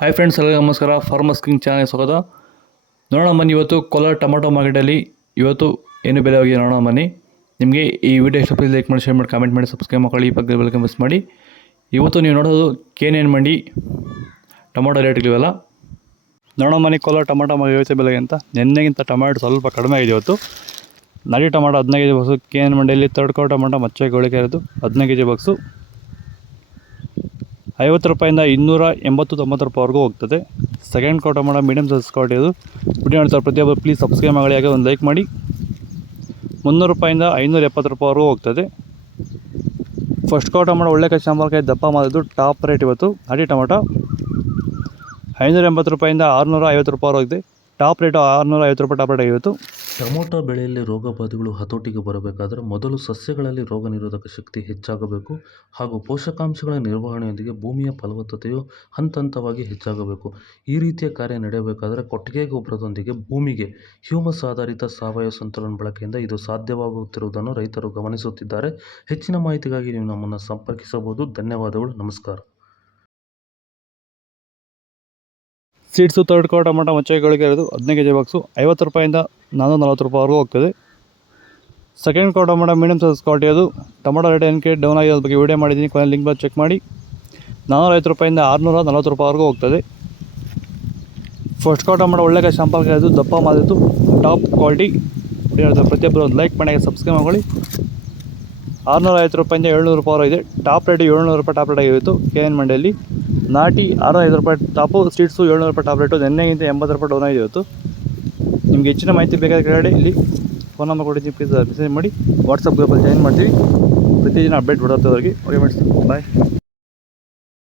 Hi friends, ಎಲ್ಲರಿಗೂ ನಮಸ್ಕಾರ. Farmers king channel ಸ್ವಾಗತ. ನೋಡೋಣ ಬನ್ನಿ, ಇವತ್ತು ಕೋಲಾರ ಟೊಮಾಟೊ ಮಾರ್ಕೆಟಲ್ಲಿ ಇವತ್ತು ಏನು ಬೆಲೆ ಹೋಗಿದೆ ನೋಡೋಣ ಬನ್ನಿ. ನಿಮಗೆ ಈ ವಿಡಿಯೋ ಇಷ್ಟ ಪ್ಲೀಸ್ ಲೈಕ್ ಮಾಡಿ, ಶೇರ್ ಮಾಡಿ, ಕಾಮೆಂಟ್ ಮಾಡಿ, ಸಬ್ಸ್ಕ್ರೈಬ್ ಮಾಡಿ, ಈ ಪಕ್ಕದ ಬೆಲ್ ಮಿಸ್ ಮಾಡಿ. ಇವತ್ತು ನೀವು ನೋಡೋದು KNN ಮಂಡಿ ಟೊಮಾಟೊ ರೇಟ್ಗಳಿವೆಲ್ಲ ನೋಡೋಣ ಬನ್ನಿ. ಕೋಲಾರ ಟೊಮಾಟೊ ಇವತ್ತು ಬೆಲೆಗೆ ಅಂತ ನಿನ್ನೆಗಿಂತ ಟೊಮಾಟೊ ಸ್ವಲ್ಪ ಕಡಿಮೆ ಆಗಿದೆ ಇವತ್ತು. ನಾಟಿ ಟೊಮಾಟೊ 15 ಕೆಜಿ ಬಾಕ್ಸು. KNN ಮಂಡಿಯಲ್ಲಿ ಥರ್ಡ್ ಕ್ವಾರ್ ಟೊಮಾಟೊ ಮಚ್ಚೆ ಗೋಳಿಕೆ ಇರೋದು 15 ಕೆಜಿ ಬಾಕ್ಸು 50 ರೂಪಾಯಿಂದ 280-90 ರೂಪಾಯಿವರೆಗೂ ಹೋಗ್ತದೆ. ಸೆಕೆಂಡ್ ಕ್ವಾರ್ ಟೊಮಾಟೊ ಮೀಡಿಯಮ್ ಸೈಜ್ ಕ್ವಾಲಿಟಿ ಇದು. ವಿಡಿಯೋ ನೋಡ್ತಾರೆ ಪ್ರತಿಯೊಬ್ಬರು ಪ್ಲೀಸ್ ಸಬ್ಸ್ಕ್ರೈಬ್ ಮಾಡಿ, ಹಾಗೆ ಒಂದು ಲೈಕ್ ಮಾಡಿ. 300 ರೂಪಾಯಿಂದ 570 ರೂಪಾಯಿವರೆಗೂ ಹೋಗ್ತದೆ. ಫಸ್ಟ್ ಕ್ವಾರ್ ಟೊಮಾಟೊ ಒಳ್ಳೆ ಕೈ ಸಾಂಬಾರ್ಕಾಯಿ ದಪ್ಪ ಮಾಡಿದ್ದು ಟಾಪ್ ರೇಟ್ ಇವತ್ತು. ನಾಟಿ ಟೊಮಾಟೊ 580 ರೂಪಾಯಿಂದ 650 ರೂಪಾಯಿ ಹೋಗಿದೆ. ಟಾಪ್ ರೇಟು 650 ರೂಪಾಯಿ ಟಾಪ್ ರೇಟ್ ಆಗಿತ್ತು. ಟೊಮೊಟೊ ಬೆಳೆಯಲ್ಲಿ ರೋಗಬಾಧೆಗಳು ಹತೋಟಿಗೆ ಬರಬೇಕಾದರೆ ಮೊದಲು ಸಸ್ಯಗಳಲ್ಲಿ ರೋಗ ನಿರೋಧಕ ಶಕ್ತಿ ಹೆಚ್ಚಾಗಬೇಕು ಹಾಗೂ ಪೋಷಕಾಂಶಗಳ ನಿರ್ವಹಣೆಯೊಂದಿಗೆ ಭೂಮಿಯ ಫಲವತ್ತತೆಯು ಹಂತವಾಗಿ ಹೆಚ್ಚಾಗಬೇಕು. ಈ ರೀತಿಯ ಕಾರ್ಯ ನಡೆಯಬೇಕಾದರೆ ಕೊಟ್ಟಿಗೆ ಗೊಬ್ಬರದೊಂದಿಗೆ ಭೂಮಿಗೆ ಹ್ಯೂಮಸ್ ಆಧಾರಿತ ಸಾವಯವ ಸಂತುಲನ ಬಳಕೆಯಿಂದ ಇದು ಸಾಧ್ಯವಾಗುತ್ತಿರುವುದನ್ನು ರೈತರು ಗಮನಿಸುತ್ತಿದ್ದಾರೆ. ಹೆಚ್ಚಿನ ಮಾಹಿತಿಗಾಗಿ ನೀವು ನಮ್ಮನ್ನು ಸಂಪರ್ಕಿಸಬಹುದು. ಧನ್ಯವಾದಗಳು. ನಮಸ್ಕಾರ. ಸೀಡ್ಸು ಥರ್ಡ್ ಕ್ವಾರ್ ಟೊಮಾಟೊ ಮಚ್ಚೆಗಳಿಗೆ ಇರೋದು 15 ಕೆಜಿ ಬಾಕ್ಸು 50 ರೂಪಾಯಿಂದ 440 ರೂಪಾಯಿವರೆಗೂ ಹೋಗ್ತದೆ. ಸೆಕೆಂಡ್ ಕ್ವಾರ್ ಟೊಮಾಟೊ ಮೀಡಿಯಮ್ ಸೈಜ್ ಕ್ವಾಲಿಟಿ ಅದು. ಟೊಮಾಟೊ ರೇಟ್ ಏನಕ್ಕೆ ಡೌನ್ ಆಗಿರೋದ್ರ ಬಗ್ಗೆ ವಿಡಿಯೋ ಮಾಡಿದ್ದೀನಿ, ಕೊನೆ ಲಿಂಕ್ ಬಂದು ಚೆಕ್ ಮಾಡಿ. 450 ರೂಪಾಯಿಂದ 640 ರೂಪಾಯಿವರೆಗೂ ಹೋಗ್ತದೆ. ಫಸ್ಟ್ ಕ್ವಾರ್ ಟೊಮಾಟೊ ಒಳ್ಳೆ ಕಾಯಿ ಶಾಂಪಲ್ಗೆ ಇರೋದು ದಪ್ಪ ಮಾಡಿದ್ದು ಟಾಪ್ ಕ್ವಾಲಿಟಿ. ಪ್ರತಿಯೊಬ್ಬರು ಒಂದು ಲೈಕ್ ಮಾಡಿ, ಸಬ್ಸ್ಕ್ರೈಬ್ ಮಾಡಿ. 650 ರೂಪಾಯಿಂದ 700 ರೂಪಾಯಿ ಇದೆ. ಟಾಪ್ ರೇಟ್ 700 ರೂಪಾಯಿ ಟಾಪ್ ರೇಟ್ ಆಗಿತ್ತು KNN ಮಂಡಿಯಲ್ಲಿ. ನಾಟಿ 605 ರೂಪಾಯಿ ಟಾಪು. ಸೀಡ್ಸು 700 ರೂಪಾಯಿ ಟಾಪ್ ರೇಟು. ನಿನ್ನೆಗಿಂತ 80 ರೂಪಾಯಿ ಡೌನ್ ಆಗಿದೆ ಇವತ್ತು. ನಿಮಗೆ ಹೆಚ್ಚಿನ ಮಾಹಿತಿ ಬೇಕಾದ ಕೆಳಗಡೆ ಇಲ್ಲಿ ಫೋನ್ ನಂಬರ್ ಕೊಟ್ಟಿದ್ದೀನಿ, ಪ್ಲೀಸ್ ಮೆಸೇಜ್ ಮಾಡಿ. ವಾಟ್ಸಪ್ ಗ್ರೂಪಲ್ಲಿ ಜಾಯಿನ್ ಮಾಡ್ತೀವಿ. ಪ್ರತಿದಿನ ಅಪ್ಡೇಟ್ ಬಿಡೋದವರೆಗೆ. ಓಕೆ ಫ್ರೆಂಡ್ಸ್, ಬಾಯ್.